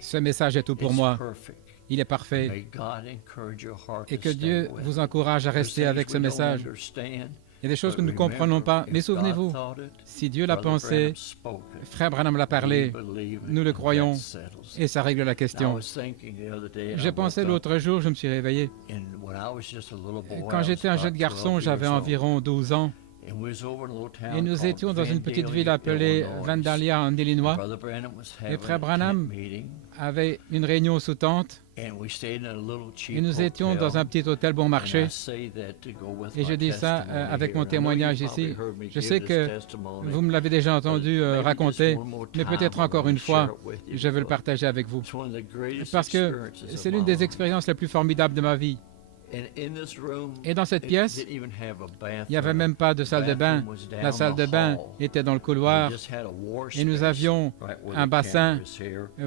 Ce message est tout pour moi. Il est parfait. Et que Dieu vous encourage à rester avec ce message. Il y a des choses que nous ne comprenons pas, mais souvenez-vous, si Dieu l'a pensé, Frère Branham l'a parlé, nous le croyons, et ça règle la question. J'ai pensé l'autre jour, je me suis réveillé. Quand j'étais un jeune garçon, j'avais environ 12 ans, et nous étions dans une petite ville appelée Vandalia, en Illinois, et Frère Branham avait une réunion sous tente, et nous étions dans un petit hôtel bon marché. Et je dis ça avec mon témoignage ici. Je sais que vous me l'avez déjà entendu raconter, mais peut-être encore une fois, je veux le partager avec vous. Parce que c'est l'une des expériences les plus formidables de ma vie. Et dans cette pièce, il n'y avait même pas de salle de bain. La salle de bain était dans le couloir et nous avions un bassin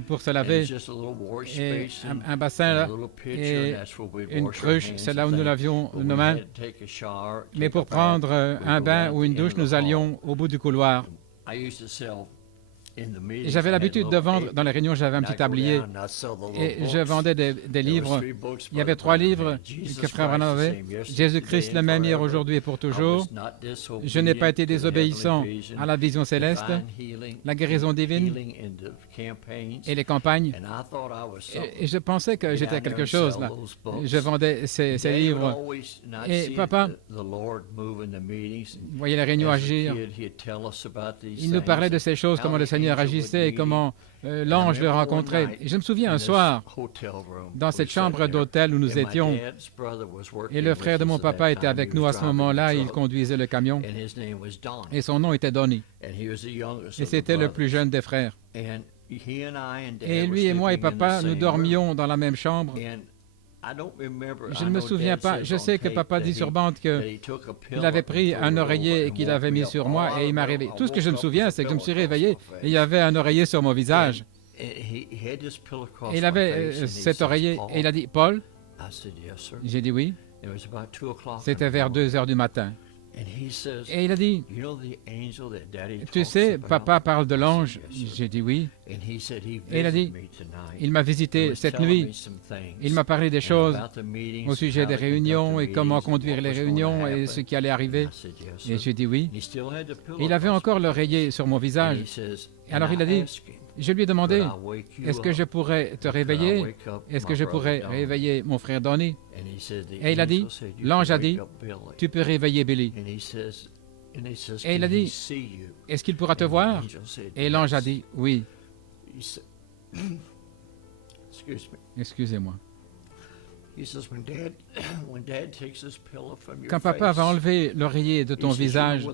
pour se laver, et un bassin là, et une cruche, c'est là où nous lavions nos mains. Mais pour prendre un bain ou une douche, nous allions au bout du couloir. J'avais l'habitude de vendre, dans les réunions, j'avais un petit tablier et je vendais des livres. Il y avait 3 livres que Frère Branham avait. Jésus-Christ le même hier, aujourd'hui et pour toujours. Je n'ai pas été désobéissant à la vision céleste, la guérison divine et les campagnes. Et je pensais que j'étais quelque chose là. Je vendais ces livres. Et papa, voyez les réunions agir. Il nous parlait de ces choses, comment le Seigneur agissait et comment l'ange le rencontrait. Et je me souviens un soir, dans cette chambre d'hôtel où nous étions, et le frère de mon papa était avec nous à ce moment-là, il conduisait le camion, et son nom était Donnie. Et c'était le plus jeune des frères. Et lui et moi et papa, nous dormions dans la même chambre. Je ne me souviens pas. Je sais que papa dit sur bande qu'il avait pris un oreiller et qu'il avait mis sur moi et il m'a réveillé. Tout ce que je me souviens, c'est que je me suis réveillé et il y avait un oreiller sur mon visage. Et il avait cet oreiller et il a dit « Paul ?» J'ai dit « Oui ». C'était vers 2 heures du matin. Et il a dit « Tu sais, papa parle de l'ange ?» J'ai dit « Oui ». Et il a dit « Il m'a visité cette nuit. Il m'a parlé des choses au sujet des réunions et comment conduire les réunions et ce qui allait arriver. » Et j'ai dit « Oui ». Et il avait encore l'oreiller sur mon visage. Alors il a dit, je lui ai demandé, est-ce que je pourrais te réveiller? Est-ce que je pourrais réveiller mon frère Donnie? Et il a dit, l'ange a dit, tu peux réveiller Billy. Et il a dit, est-ce qu'il pourra te voir? Et l'ange a dit, oui. Excusez-moi. Quand papa va enlever l'oreiller de ton visage,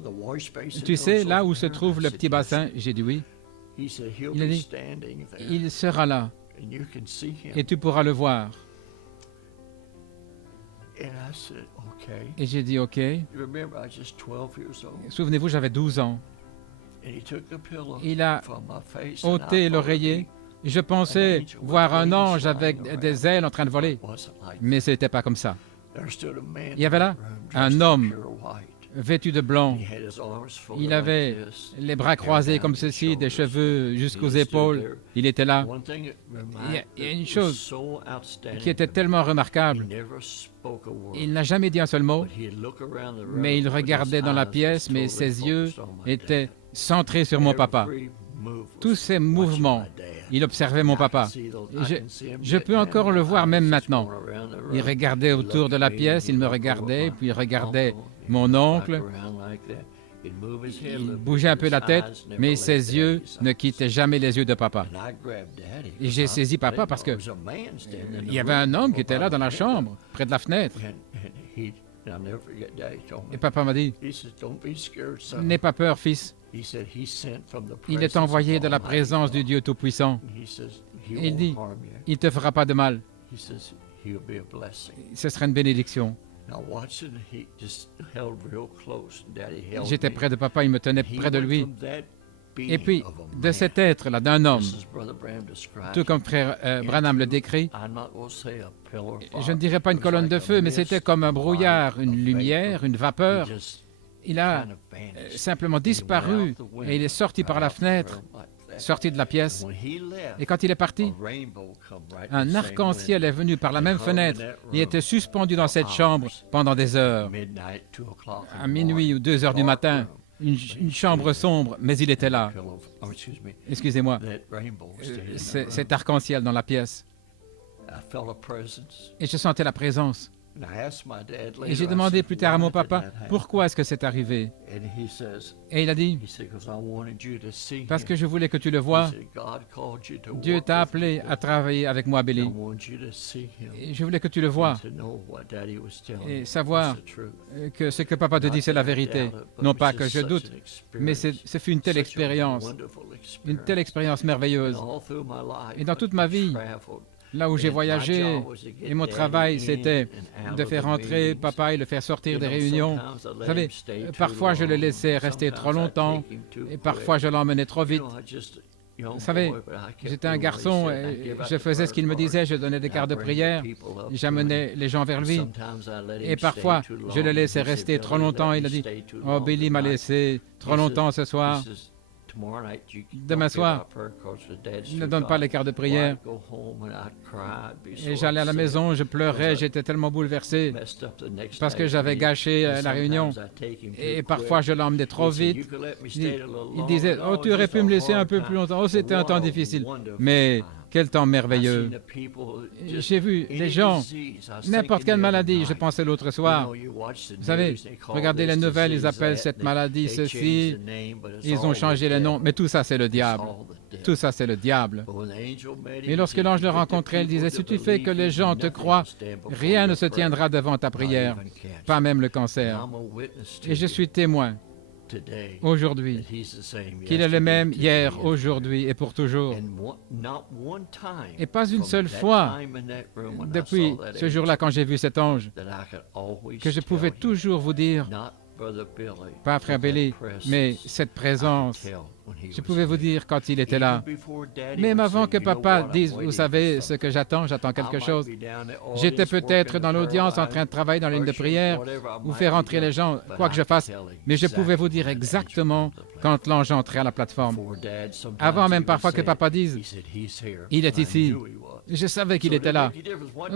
tu sais là où se trouve le petit bassin? J'ai dit oui. Il a dit, il sera là et tu pourras le voir. Et j'ai dit ok. Souvenez-vous, j'avais 12 ans. Il a ôté l'oreiller. Je pensais voir un ange avec des ailes en train de voler, mais ce n'était pas comme ça. Il y avait là un homme vêtu de blanc. Il avait les bras croisés comme ceci, des cheveux jusqu'aux épaules. Il était là. Il y a une chose qui était tellement remarquable. Il n'a jamais dit un seul mot, mais il regardait dans la pièce, mais ses yeux étaient centrés sur mon papa. Tous ces mouvements, il observait mon papa. Je peux encore le voir même maintenant. Il regardait autour de la pièce, il me regardait, puis il regardait mon oncle. Il bougeait un peu la tête, mais ses yeux ne quittaient jamais les yeux de papa. Et j'ai saisi papa parce que il y avait un homme qui était là dans la chambre, près de la fenêtre. Et papa m'a dit, « N'aie pas peur, fils. Il est envoyé de la présence du Dieu Tout-Puissant. » Il dit, « Il ne te fera pas de mal. Ce sera une bénédiction. » J'étais près de papa, il me tenait près de lui. Et puis, de cet être-là, d'un homme, tout comme frère Branham le décrit, je ne dirais pas une colonne de feu, mais c'était comme un brouillard, une lumière, une vapeur. Il a simplement disparu et il est sorti par la fenêtre sorti de la pièce. Et quand il est parti, un arc-en-ciel est venu par la même fenêtre et était suspendu dans cette chambre pendant des heures. À minuit ou 2 heures du matin, une chambre sombre, mais il était là. Excusez-moi, cet arc-en-ciel dans la pièce. Et je sentais la présence. Et j'ai demandé plus tard à mon papa, pourquoi est-ce que c'est arrivé? Et il a dit, parce que je voulais que tu le vois. Dieu t'a appelé à travailler avec moi, Billy. Et je voulais que tu le vois et savoir que ce que papa te dit, c'est la vérité. Non pas que je doute, mais ce fut une telle expérience merveilleuse. Et dans toute ma vie, là où j'ai voyagé, et mon travail, c'était de faire entrer papa et le faire sortir des réunions. Vous savez, parfois je le laissais rester trop longtemps, et parfois je l'emmenais trop vite. Vous savez, j'étais un garçon, et je faisais ce qu'il me disait, je donnais des quarts de prière, j'amenais les gens vers lui. Et parfois, je le laissais rester trop longtemps, il a dit, « Oh, Billy m'a laissé trop longtemps ce soir. » Demain soir, ne donne pas les quarts de prière. Et j'allais à la maison, je pleurais, j'étais tellement bouleversé parce que j'avais gâché la réunion. Et parfois, je l'emmenais trop vite. Il disait, « Oh, tu aurais pu me laisser un peu plus longtemps. Oh, c'était un temps difficile. » Mais quel temps merveilleux. J'ai vu des gens, n'importe quelle maladie, je pensais l'autre soir. Vous savez, regardez les nouvelles, ils appellent cette maladie ceci, ils ont changé le nom, mais tout ça c'est le diable. Tout ça c'est le diable. Et lorsque l'ange le rencontrait, il disait, si tu fais que les gens te croient, rien ne se tiendra devant ta prière, pas même le cancer. Et je suis témoin aujourd'hui, qu'il est le même hier, aujourd'hui et pour toujours. Et pas une seule fois, depuis ce jour-là, quand j'ai vu cet ange, que je pouvais toujours vous dire, pas frère Billy, mais cette présence, je pouvais vous dire quand il était là. Même avant que papa dise, vous savez ce que j'attends quelque chose. J'étais peut-être dans l'audience en train de travailler dans la ligne de prière ou faire entrer les gens, quoi que je fasse, mais je pouvais vous dire exactement quand l'ange entrait à la plateforme. Avant même parfois que papa dise, il est ici. Je savais qu'il était là.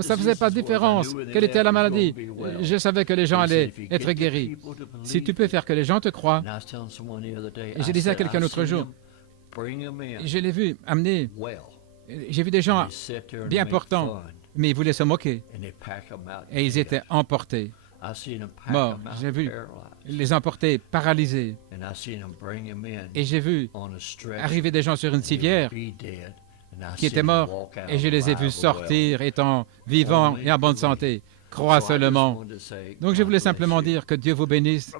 Ça ne faisait pas de différence. Quelle était la maladie? Je savais que les gens allaient être guéris. Si tu peux faire que les gens te croient. Et je disais à quelqu'un l'autre jour, je l'ai vu amener. J'ai vu des gens bien portants, mais ils voulaient se moquer. Et ils étaient emportés, morts. J'ai vu les emporter, paralysés. Et j'ai vu arriver des gens sur une civière qui étaient morts, et je les ai vus sortir étant vivants et en bonne santé. Crois seulement. Donc je voulais simplement dire que Dieu vous bénisse.